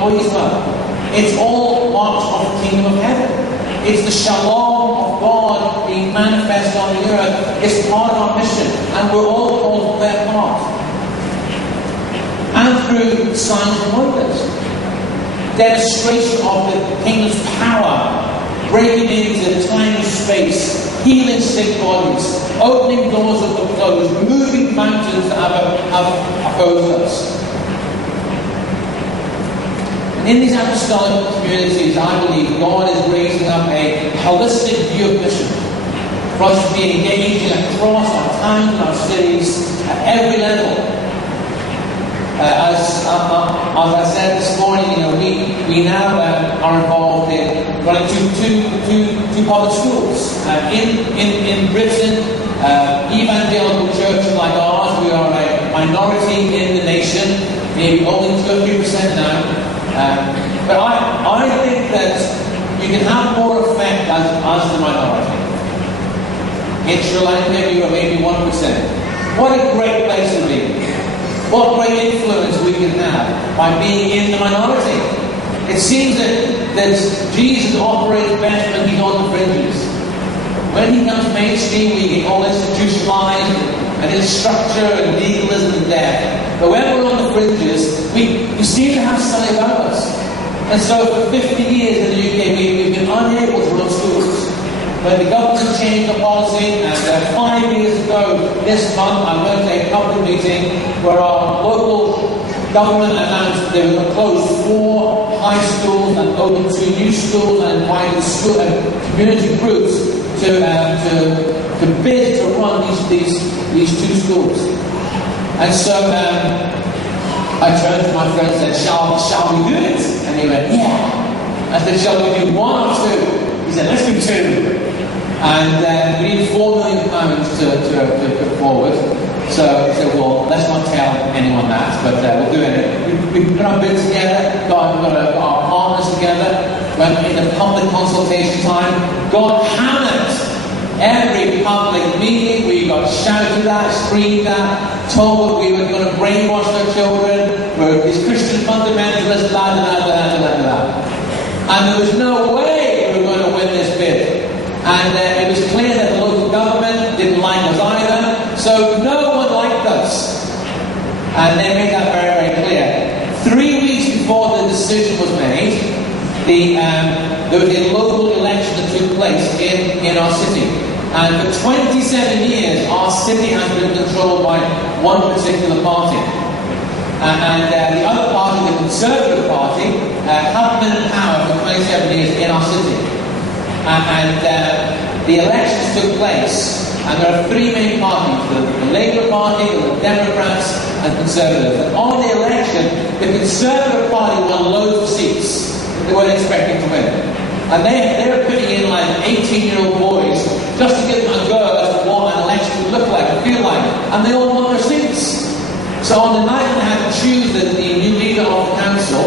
It's all part of the kingdom of heaven. It's the shalom of God being manifest on the earth. It's part of our mission, and we're all called to play a part. And through signs and wonders, demonstration of the kingdom's power, breaking into time and space, healing sick bodies, opening doors that were closed, moving mountains that have opposed us. And in these apostolic communities, I believe God is raising up a holistic view of mission for us to be engaging across our towns and our cities at every level. As I said this morning, we now are involved in running two public schools. In Britain, evangelical churches like ours, we are a minority in the nation, maybe only 2-3% now. But I think that you can have more effect as the minority. In Sri Lanka, you are maybe 1%. What a great place to be. What great influence we can have by being in the minority. It seems that Jesus operates best when he's on the fringes. When he comes mainstream, we get all institutionalized and in structure and legalism and death. But when we're on the fringes, we seem to have something about us. And so for 50 years in the UK, we've been unable to run schools. When the government changed the policy, and 5 years ago, this month, I went to a public meeting where our local government announced that they were going to close 4 high schools and open 2 new schools and invited school and community groups to bid to run these 2 schools. And so I turned to my friend and said, shall we do it? And he went, yeah. I said, shall we do 1 or 2? He said, let's do 2. And we need £4 million to put forward. So he said, well, let's not tell anyone that, but we'll do it. We put our bids together, got our partners together, went into public consultation time, got hammered. Every public meeting, we got shouted at, screamed at, told that we were going to brainwash their children, we're these Christian fundamentalists, blah, blah, blah, blah, blah, blah. And there was no way we were going to win this bid. And it was clear that the local government didn't like us either, so no one liked us. And they made that very, very clear. 3 weeks before the decision was made, there was a local election that took place in our city. And for 27 years, our city has been controlled by one particular party. And the other party, the Conservative Party, have been in power for 27 years in our city. And the elections took place, and there are 3 main parties: the Labour Party, the Democrats, and Conservatives. And on the election, the Conservative Party won loads of seats that they weren't expecting to win. And they were putting in like 18-year-old boys just to give them a go as to what an election would look like and feel like. And they all won their seats. So on the night they had to choose the new leader of the council,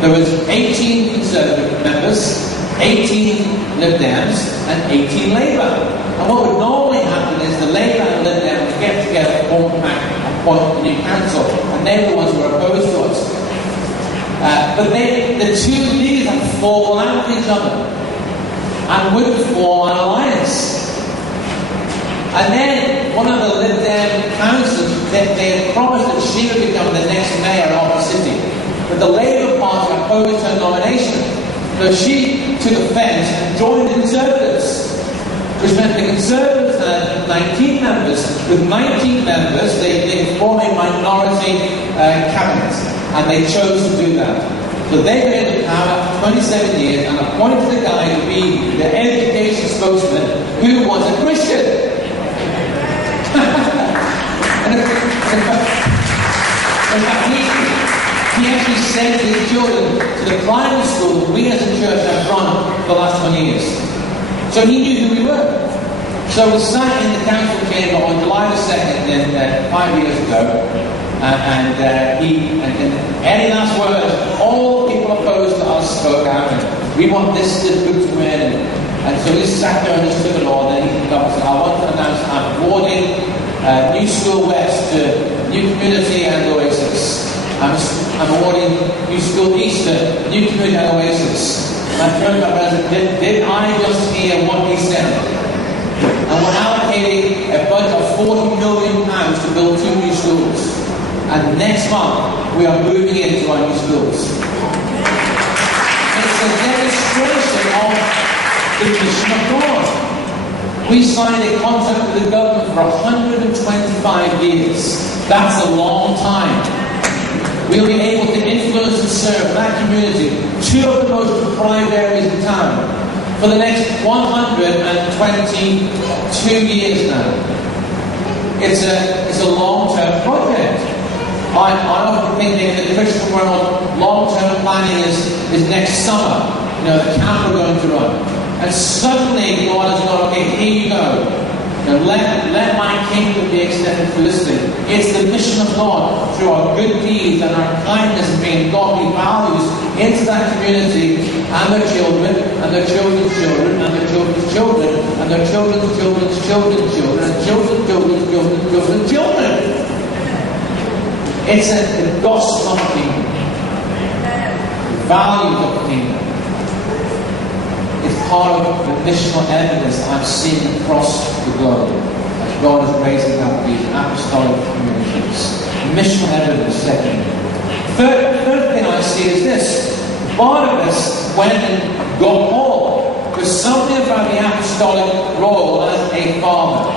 there was 18 Conservative members, 18 Lib Dems, and 18 Labour. And what would normally happen is the Labour and Lib Dems would get together, form a pact, appoint a new council, and they were the ones who were opposed to us. But the 2 leaders had fallen out with each other and would form an alliance. And then one of the Lib Dem councillors, they had promised that she would become the next mayor of the city. But the Labour Party opposed her nomination. So she took offence and joined the Conservatives, which meant the Conservatives had 19 members. With 19 members, they could form a minority cabinet, and they chose to do that. So they were in power for 27 years and appointed a guy to be the education spokesman who was a Christian. In fact, he actually said to his children, to the primary school that we as a church have run for the last 20 years. So he knew who we were. So we sat in the council chamber on July the 2nd, 5 years ago, and any last words, all people opposed to us spoke out, and we want this group to win, and so we sat there and just took it all, and then he came up and said, I want to announce I'm awarding New School West to New Community and Oasis. I'm awarding New School Easter, New Community at Oasis. And I turned to my friends and said, did I just hear what he said? And we're allocating a budget of £40 million to build 2 new schools. And next month, we are moving into our new schools. It's a demonstration of the mission of God. We signed a contract with the government for 125 years. That's a long time. We'll be able to influence and serve that community, 2 of the most deprived areas in town, for the next 122 years now. It's a long-term project. I often think in the Christian world, long-term planning is next summer. You know, the camp we're going to run. And suddenly God has gone, okay, here you go. Now let my kingdom be extended to listening. It's the mission of God through our good deeds and our kindness and being godly values into that community and their children and their children's children and their children's children and their children's children's children's children and children's children's children's children's children. It's the gospel of the kingdom. The values of the kingdom. It's part of the missional evidence that I've seen across the globe as God is raising up these apostolic communities. Missional evidence, second. Third thing I see is this. Barnabas went and got Paul. There's something about the apostolic role as a father.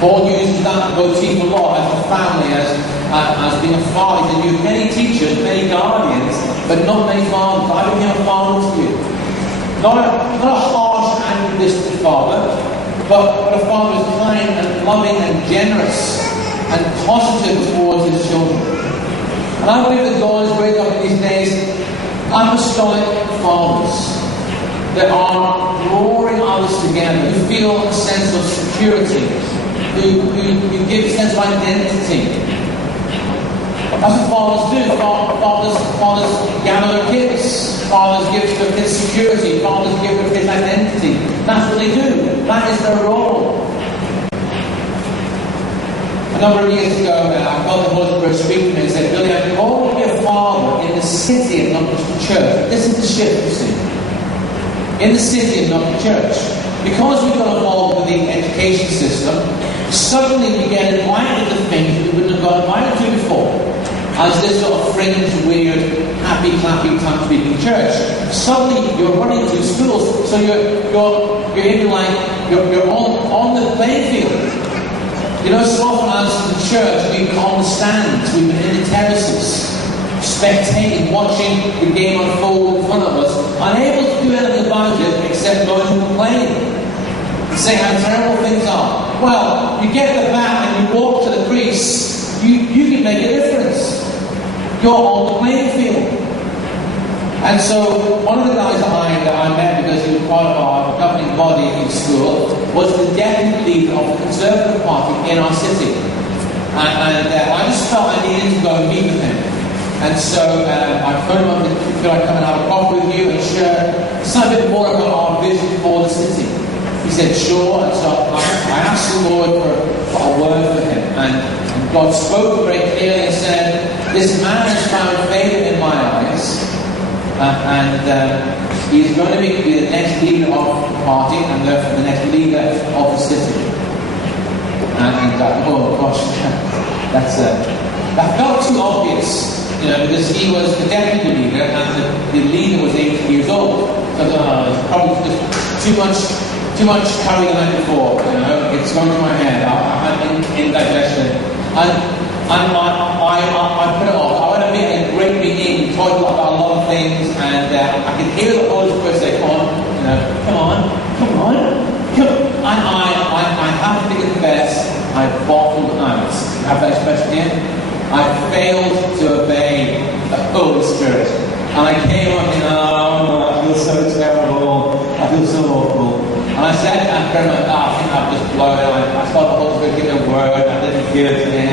Paul uses that motif a lot as a family, as being a father. He said, you have many teachers, many guardians, but not many fathers. I became a father to you. Not a harsh and distant father, but a father who is kind and loving and generous and positive towards his children. And I believe that God is raising up in these days apostolic fathers that are drawing others together, who feel a sense of security, who give a sense of identity. That's what fathers do. Fathers gather their kids. Fathers give their kids security. Fathers give their kids identity. That's what they do. That is their role. A number of years ago, I felt the Holy Spirit speaking to me and said, Billy, I'm called to be a father in the city and not just the church. This is the shift, you see. In the city and not the church. Because we got involved with the education system, suddenly we get invited to things we wouldn't have got invited to before. As this sort of fringe, weird, happy, clappy, tongue-speaking church. Suddenly you're running through schools, so you're on the playing field. You know, so often as the church, we've been on the stands, we've been in the terraces, spectating, watching the game unfold in front of us, unable to do anything about it except going and complain and say how terrible things are. Well, you get the bat and you walk to the crease, you can make a difference. You're on the playing field. And so, one of the guys that I met because he was part of our governing body in school was the deputy leader of the Conservative Party in our city. And I just felt I needed to go and meet with him. And so I phoned him up and said, could I come and have a coffee with you and share some bit more about our vision for the city? He said, sure. And so I asked the Lord for a word for him. And God spoke very clearly and said, this man has found favour in my eyes. And he is going to be the next leader of the party and therefore the next leader of the city. Oh gosh, that felt too obvious. You know, because he was the deputy leader and the leader was 80 years old. So it's probably just too much curry the night before, you know, it's going to my head. I'm in digestion. And I put it off. I went to meet a great meeting, talked about a lot of things, and I could hear the Holy Spirit say, come on, you know, come on. And I have to confess, I bottled out. You have that expression here? I failed to obey the Holy Spirit. And I came up, I feel so terrible. I feel so awful. And I said to him, I think I've just blown it. I thought the Holy Spirit gave me a word. I didn't give it to him.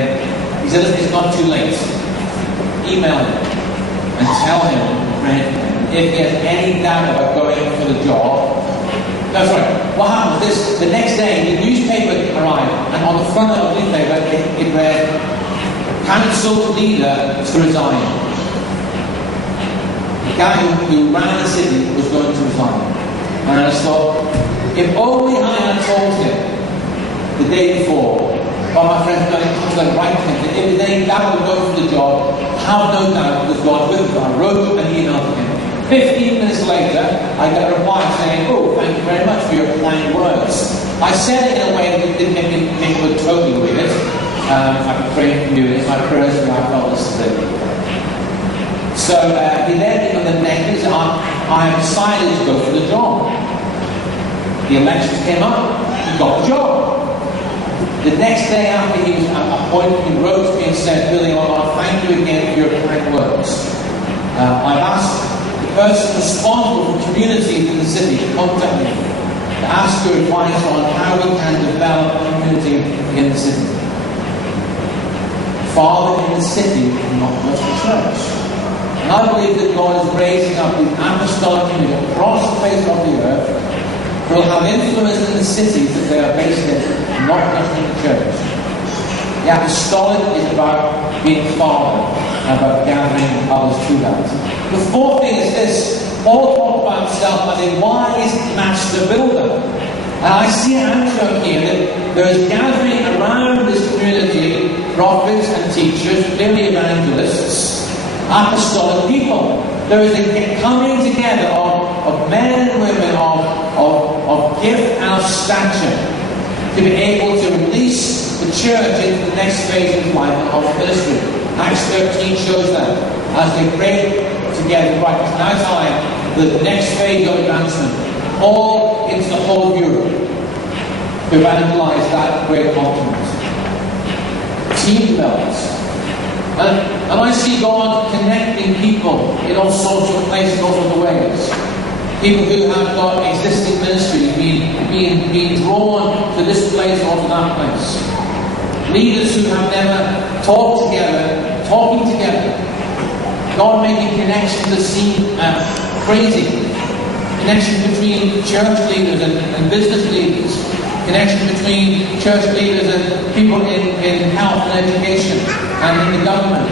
He said, listen, it's not too late. Email him and tell him, if he has any doubt about going for the job. No, sorry. What happened was this. The next day, the newspaper arrived. And on the front of the newspaper, it read, council leader to resign. The guy who ran the city was going to resign. And I just thought, if only I had told him the day before, well, my friend's got the right thing. If there's any doubt would go for the job, have no doubt that God with him. I wrote an email to him. 15 minutes later, I got a reply saying, oh, thank you very much for your kind words. I said it in a way that didn't make me look totally weird. I prayed for you, in my prayers, and I felt this today. So he then, on the next day, I decided to go for the job. The elections came up, he got the job. The next day after he was appointed, he wrote to me and said, Billy, I thank you again for your kind words. I've asked the person responsible for communities in the city to contact me to ask your advice on how we can develop community in the city. Father in the city, not just the church. And I believe that God is raising up these apostolic communities across the face of the earth who will have influence in the cities that they are based in, not just in the church. The apostolic is about being father and about gathering others to that. The fourth thing is this: Paul talked about himself as a wise master builder. And I see an Antioch here that there is gathering around this community prophets and teachers, clearly evangelists, apostolic people. There is a coming together of men and women of gift and of stature to be able to release the church into the next phase of life and of ministry. Acts 13 shows that as they prayed together, right, it's now time for the next phase of advancement, all into the whole of Europe, to evangelize that great continent. Team develops. And I see God connecting people in all sorts of places, all sorts of ways. People who have got existing ministries being drawn to this place or to that place. Leaders who have never talked together, talking together. God making connections that seem crazy. Connection between church leaders and business leaders. Connection between church leaders and people in health and education and in the government.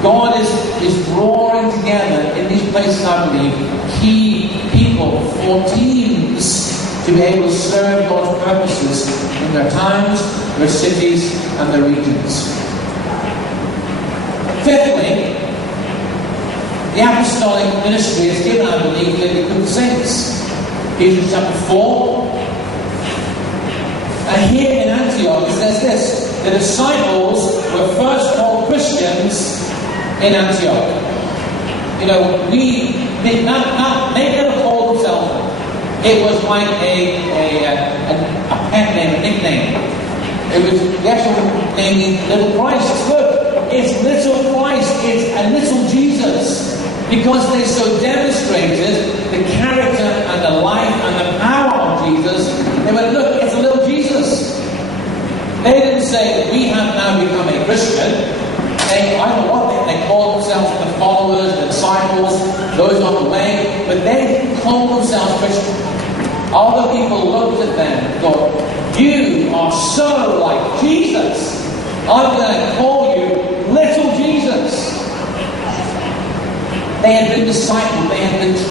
God is drawing together in these places, I believe, key people for teams to be able to serve God's purposes in their towns, their cities, and their regions. Fifthly, the apostolic ministry is given, I believe, to the saints. Ephesians chapter 4. And here in Antioch it says this: the disciples were first called Christians in Antioch. You know, they never called themselves. It was like a pet name, a nickname. It was the actual name, Little Christ. Look, it's Little Christ, it's a little Jesus. Because they so demonstrated the character and the life and the power of Jesus, they went, look, it's a little Jesus. They didn't say that we have now become a Christian. I don't know what they called themselves, the followers, the disciples, those on the way, but they didn't call themselves Christian. Other people looked at them and thought, you are so like Jesus. I'm going to call you Little Jesus. They had been discipled, they had been